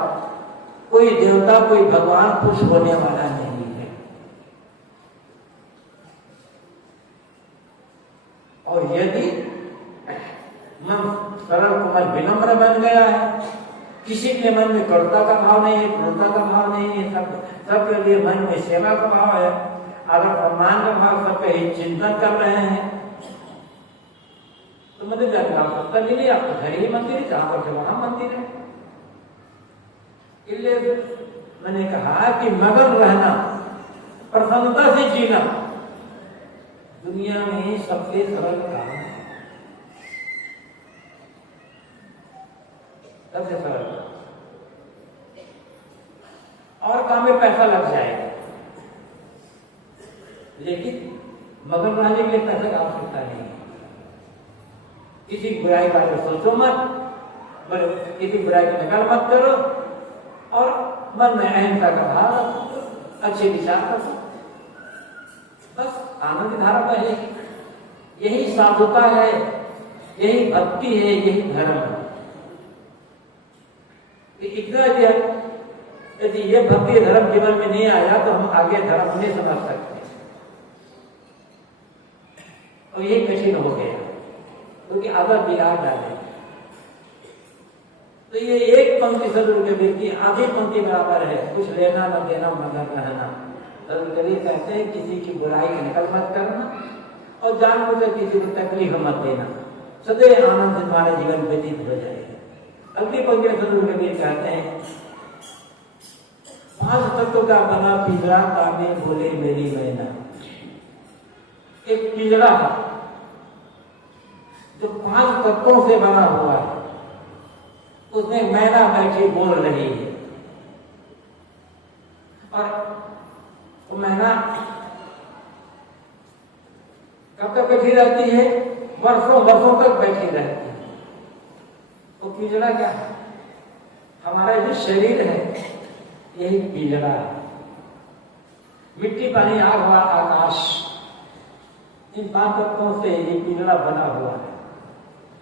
कोई देवता कोई भगवान खुश होने वाला नहीं है। और यदि मन सरल कोमल विनम्र बन गया है, किसी के मन में करुणा का भाव नहीं है, क्रूरता का भाव नहीं है, सबके लिए मन में सेवा का भाव है, आदर सम्मान का भाव, सबके ही चिंतन कर रहे हैं, तो मंदिर जाकर आवश्यकता नहीं है। आपका घर ही मंदिर है, जहां पर वहां मंदिर है। इसलिए मैंने कहा कि मगन रहना, प्रसन्नता से जीना दुनिया में सबसे सरल काम है, सबसे सरल। और काम में पैसा लग जाएगा, लेकिन मगन रहने के लिए पैसा की आवश्यकता नहीं है। किसी बुराई का सोचो मत, किसी बुराई की नकल मत करो, और मन में अहिंसा का भाव रखो, अच्छे विचार रखो, बस आनंद धारा बहेगी। यही साधुता है, यही भक्ति है, यही धर्म है। इतना यदि ये भक्ति धर्म जीवन में नहीं आया तो हम आगे धर्म नहीं समझ सकते, और यही कठिन हो गया, क्योंकि आदत बिगाड़ डाले। तो ये एक पंक्ति सदगुरु कबीर की आधी पंक्ति बराबर है, कुछ लेना न देना मगन रहना। सदगुरु कबीर कहते हैं किसी की बुराई की नकल मत करना, और जानबूझ कर किसी को तकलीफ मत देना, सदैव आनंद से तुम्हारा जीवन व्यतीत हो जाएगा। अगली पंक्ति में सदगुरु कबीर कहते हैं, 5 तत्वों का बना पिंजरा ताबे बोले मेरी मैना। एक पिंजरा है जो 5 तत्वों से बना हुआ है, उसमें मैना बैठी बोल रही है। और वो मैना कब तक बैठी रहती है? वर्षों वर्षों तक बैठी रहती है। वो पिंजरा क्या है? हमारा जो शरीर है यही पिंजरा है। मिट्टी, पानी, आग, हवा, आकाश, इन 5 तत्वों से ये पिंजरा बना हुआ है।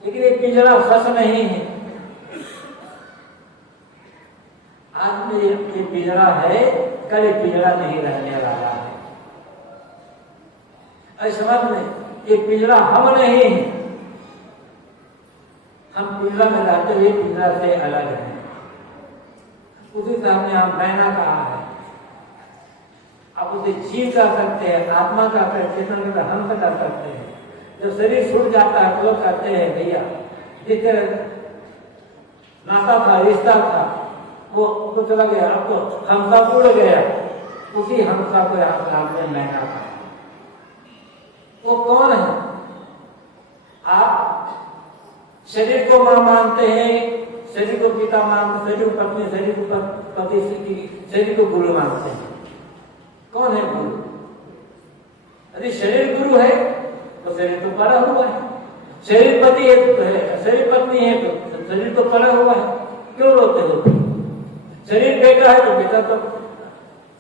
लेकिन ये पिंजरा सच नहीं है। आज में ये पिंजरा है, कल ये पिंजरा नहीं रहने वाला है। समझ में, ये पिंजरा हम नहीं है। हम पिंजरा में रहते हुए पिंजरा से अलग हैं। उसी से हमने हम मैना कहा है। आप उसे जीव कर सकते हैं, आत्मा का चेतन का हंस कर सकते हैं। जब शरीर छूट जाता है तो लोग कहते हैं भैया जिस नाता था, रिश्ता था, वो तो चला गया, अब तो हंसा उड़ गया। उसी हंसा को आपने मैना था। वो कौन है? आप शरीर को मां मानते हैं, शरीर को पिता मानते, शरीर को पत्नी, शरीर को पति, शरीर को गुरु मानते हैं। कौन है गुरु? यदि शरीर गुरु है तो शरीर तो पड़ा हुआ है। शरीर पति है तो है, शरीर पत्नी है तो शरीर तो पड़ा हुआ है। क्यों रोते हो? शरीर बेटा है तो बेटा तो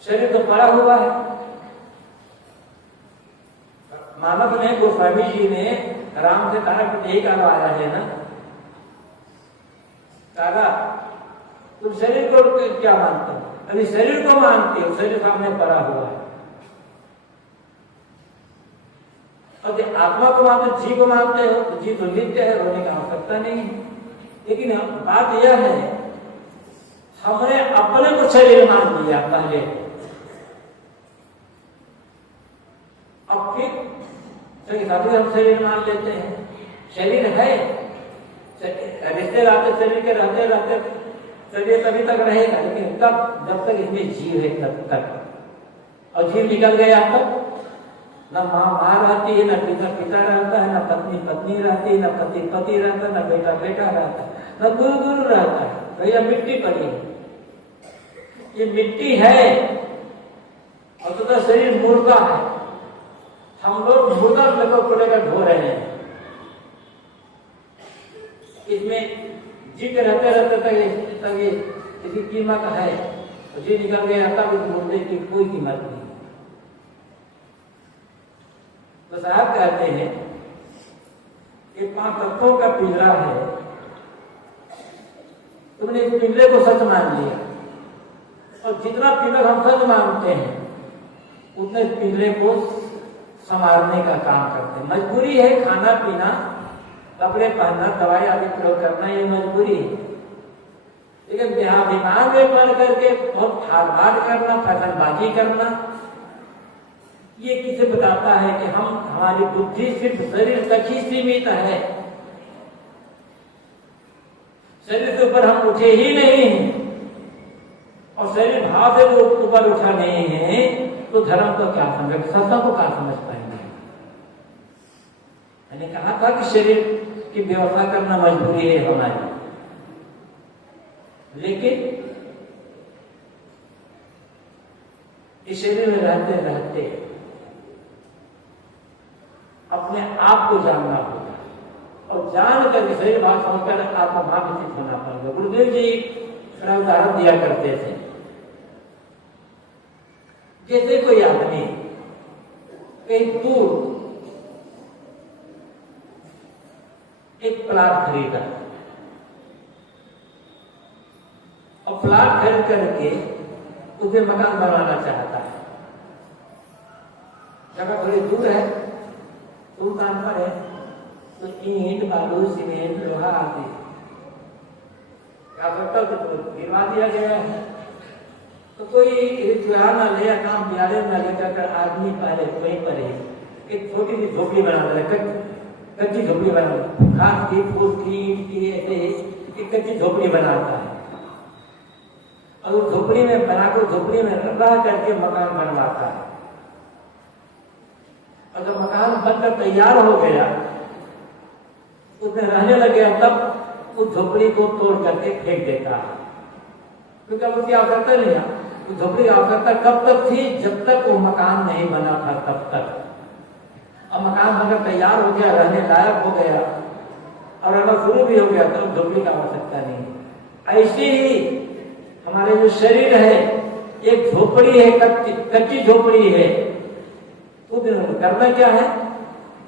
शरीर तो पड़ा हुआ है। मानव ने, गोस्वामी जी ने राम से कहा कि यही करवाया है ना, कहा तुम शरीर को क्या मानते हो? अभी शरीर को मानते हो, शरीर सामने पड़ा हुआ है। और जब आत्मा को मानते हो, जीव को मानते हो, तो जीव तो नित्य है, रोने की आवश्यकता नहीं है। लेकिन बात यह है, हमने अपने को शरीर मान लिया पहले, अब फिर हम शरीर मान लेते हैं। शरीर है, रिश्ते रहते शरीर के रहते रहते शरीर तभी तक रहेगा, लेकिन तब जब तक इसमें जीव है तब तक। और जीव निकल गया तब न माँ रहती है, न पिता रहता है, न पत्नी पत्नी रहती है, न पति पति रहता है, न बेटा बेटा रहता है, न गुरु गुरु रहता है। भैया मिट्टी पड़ी है, ये मिट्टी है और तो शरीर मुर्दा है। हम लोग मुर्दा को लेकर ढो रहे हैं। इसमें जी के रहते रहते तक इसकी कीमत है, और जी निकल गया तब इस मुर्दे की कोई कीमत नहीं। तो साहब कहते हैं कि 5 तत्वों का पिंजरा है। तुमने इस पिंजरे को सच मान लिया, और जितना पिंजरा हम सच मानते हैं उतने इस पिंजरे को संवारने का काम करते हैं। मजबूरी है, खाना पीना, कपड़े पहनना, दवाई आदि प्रयोग करना, ये मजबूरी है। लेकिन देहाभिमान में पड़ करके बहुत ठाट करना, फैशनबाजी करना, ये किसे बताता है कि हमारी बुद्धि सिर्फ शरीर तक ही सीमित है। शरीर से ऊपर हम उठे ही नहीं हैं, और शरीर भाव से जो ऊपर उठा नहीं है, तो धर्म को क्या समझ, सत्ता को क्या समझ पाएंगे? मैंने कहा था कि शरीर की व्यवस्था करना मजबूरी है हमारी, लेकिन इस शरीर में रहते रहते अपने आप को जानना होगा, और जान कर शरीर भाव समझकर आत्मभाव विकसित होना पड़ेगा। गुरुदेव जी मेरा उदाहरण दिया करते थे, जैसे कोई आदमी कहीं दूर एक प्लाट खरीदा, और प्लाट खरीद करके उसे मकान बनाना चाहता है। जगह थोड़ी दूर है, सुल्तान पर है, तो ईंट, बालू, सीमेंट, लोहा आदि तो गिरवा दिया गया है। तो कोई रिश्तेदार न ले या काम प्यारे न लेकर आदमी पहले वहीं पर ही एक छोटी सी झोपड़ी बना दे, कच्ची झोपड़ी बना दे, घास की, फूस की, ईंट की, ऐसे एक कच्ची झोपड़ी बनाता है और उस झोपड़ी में बनाकर झोपड़ी में रह करके मकान बनवाता है। अगर मकान बनकर तैयार हो गया, उसमें रहने लग गया, तब उस झोपड़ी को तोड़ करके फेंक देता है, क्योंकि अब उसकी आवश्यकता नहीं है। उस झोपड़ी की आवश्यकता कब तक थी? जब तक वो मकान नहीं बना था तब तक। अब मकान बनकर तैयार हो गया, रहने लायक हो गया और रहना शुरू भी हो गया, तो झोपड़ी की आवश्यकता नहीं है। ऐसे ही हमारे जो शरीर है एक झोपड़ी है, कच्ची झोपड़ी है। तो करना क्या है?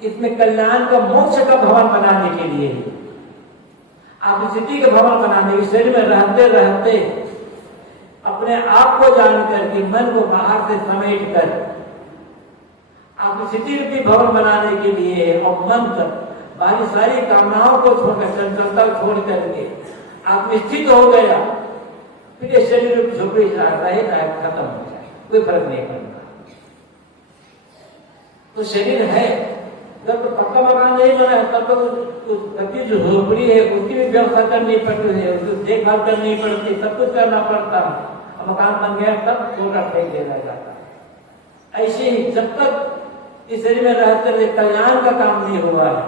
इसमें कल्याण का, मोक्ष का भवन बनाने के लिए, आत्मसिद्धि का भवन बनाने के, शरीर में रहते रहते अपने आप को जान करके मन को बाहर से समेट कर आत्मसिद्धि रूपी भवन बनाने के लिए और मन तक बाकी सारी कामनाओं को छोड़कर, चंचलता छोड़ करके आत्मस्थित हो गया, फिर ये शरीर रूपी झोपड़ी रहे खत्म हो जाए, कोई फर्क नहीं पड़ता। तो शरीर है, जब तो पक्का मकान नहीं बना है तब तो जो झोपड़ी है उसकी भी व्यवस्था करनी पड़ती है, उसकी देखभाल करनी पड़ती है, सब कुछ करना पड़ता है। अब मकान बन गया तब छोटा फेंक देना जाता है। ऐसे ही जब तक इस शरीर में रहते हुए कल्याण का काम नहीं हुआ है,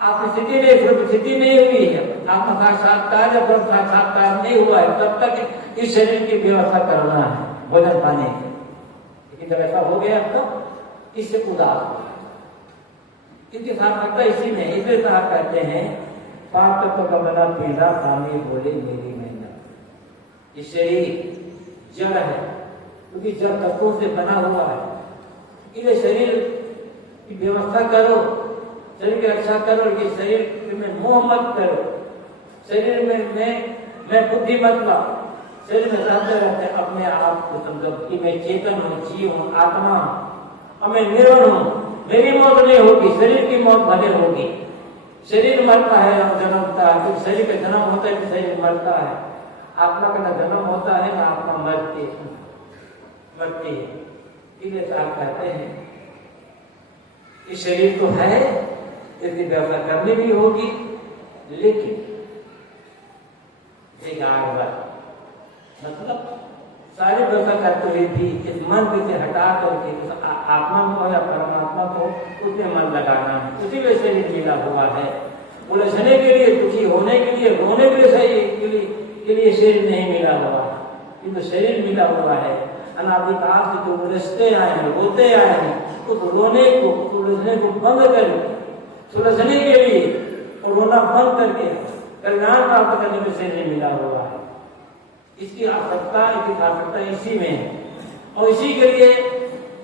आत्मस्थिति नहीं, स्थिति नहीं हुई है, आत्म साक्षात्कार या ब्रह्म साक्षात्कार नहीं हुआ है, तब तक इस शरीर की व्यवस्था करना है भोजन पाने की। लेकिन जब ऐसा हो गया तब इससे उदास हो, इसकी सार्थकता इसी में। इसलिए साहब कहते हैं, पाप तत्व का बना पीला स्वामी बोले मेरी मेहनत। ये शरीर जड़ है, क्योंकि जड़ तत्वों से बना हुआ है। इसलिए शरीर की व्यवस्था करो, शरीर की रक्षा करो, कि शरीर में मोह मत करो, शरीर में मैं बुद्धि मत लाओ। शरीर में रहते रहते अपने आप को समझो कि मैं चेतन हूँ, जीव हूँ, आत्मा हूँ और मैं निर्वण हूँ। मेरी मौत नहीं होगी, शरीर की मौत भले होगी। शरीर मरता है और जन्मता है, क्योंकि शरीर का जन्म होता है तो शरीर मरता है। आत्मा का न जन्म होता है ना आत्मा मरती है। इसलिए आप कहते हैं कि शरीर तो है, इसकी व्यवस्था करनी भी होगी, लेकिन मतलब सारी व्यवस्था करते हुए भी इस मन से हटा करके आत्मा को या परमात्मा को उसमें मन लगाना है। उसी में शरीर मिला हुआ है। उलझने के लिए, दुखी होने के लिए, रोने के लिए शरीर नहीं मिला हुआ है, किंतु शरीर मिला हुआ है। अनादिकाल से जो उलझते आए हैं, रोते आए हैं, उस रोने को, उलझने को बंद करके, सुलझने के लिए और रोना बंद करके कल्याण प्राप्त करने में शरीर मिला हुआ है। इसकी आवश्यकता इसी में है। और इसी के लिए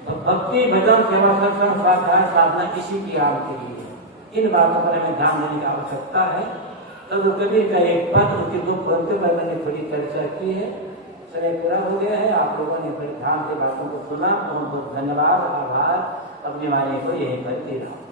भक्ति, भजन, सेवा, सत्संग, स्वाध्याय, साधना इसी की आड़ के लिए। इन बातों पर हमें ध्यान देने की आवश्यकता है। तब कबीर का एक पद उसके दुख बनते पर मैंने थोड़ी चर्चा की है, समय पूरा हो गया है। आप लोगों ने बड़े ध्यान से बातों को सुना, बहुत बहुत धन्यवाद, आभार। अपने वाणी को यहीं पर दे रहा हूँ।